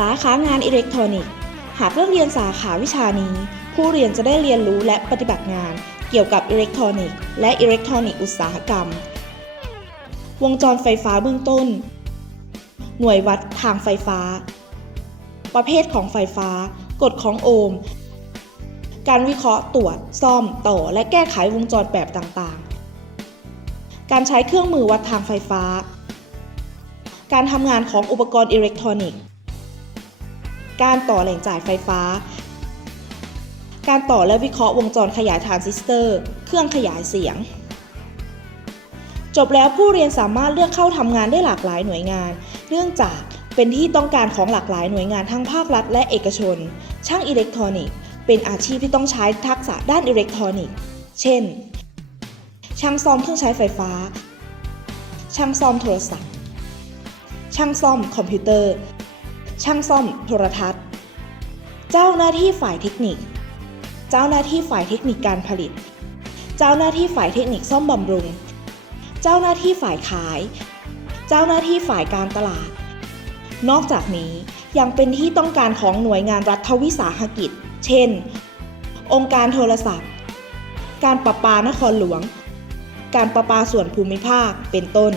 สาขางานอิเล็กทรอนิกส์ หากเลือกเรียนสาขาวิชานี้ ผู้เรียนจะได้เรียนรู้และปฏิบัติงาน เกี่ยวกับอิเล็กทรอนิกส์และอิเล็กทรอนิกส์อุตสาหกรรม วงจรไฟฟ้าเบื้องต้น หน่วยวัดทางไฟฟ้า ประเภทของไฟฟ้า กฎของโอห์มการวิเคราะห์ตรวจ ซ่อม ต่อ และแก้ไขวงจรแบบต่างๆ การใช้เครื่องมือวัดทางไฟฟ้า การทำงานของอุปกรณ์อิเล็กทรอนิกส์ การต่อแหล่งจ่ายไฟฟ้า การต่อและวิเคราะห์วงจรขยายทรานซิสเตอร์ เครื่องขยายเสียง จบแล้วผู้เรียนสามารถเลือกเข้าทำงานได้หลากหลายหน่วยงาน เนื่องจากเป็นที่ต้องการของหลากหลายหน่วยงานทั้งภาครัฐและเอกชน ช่างอิเล็กทรอนิกส์ เป็นอาชีพที่ต้องใช้ทักษะด้านอิเล็กทรอนิกส์ เช่น ช่างซ่อมเครื่องใช้ไฟฟ้า ช่างซ่อมโทรศัพท์ ช่างซ่อมคอมพิวเตอร์ ช่างซ่อมโทรทัศน์ เจ้าหน้าที่ฝ่ายเทคนิค เจ้าหน้าที่ฝ่ายเทคนิคการผลิต เจ้าหน้าที่ฝ่ายเทคนิคซ่อมบำรุง เจ้าหน้าที่ฝ่ายขาย เจ้าหน้าที่ฝ่ายการตลาด นอกจากนี้ยังเป็นที่ต้องการของหน่วยงานรัฐวิสาหกิจ เช่น องค์การโทรศัพท์ การประปานครหลวง การประปาส่วนภูมิภาค เป็นต้น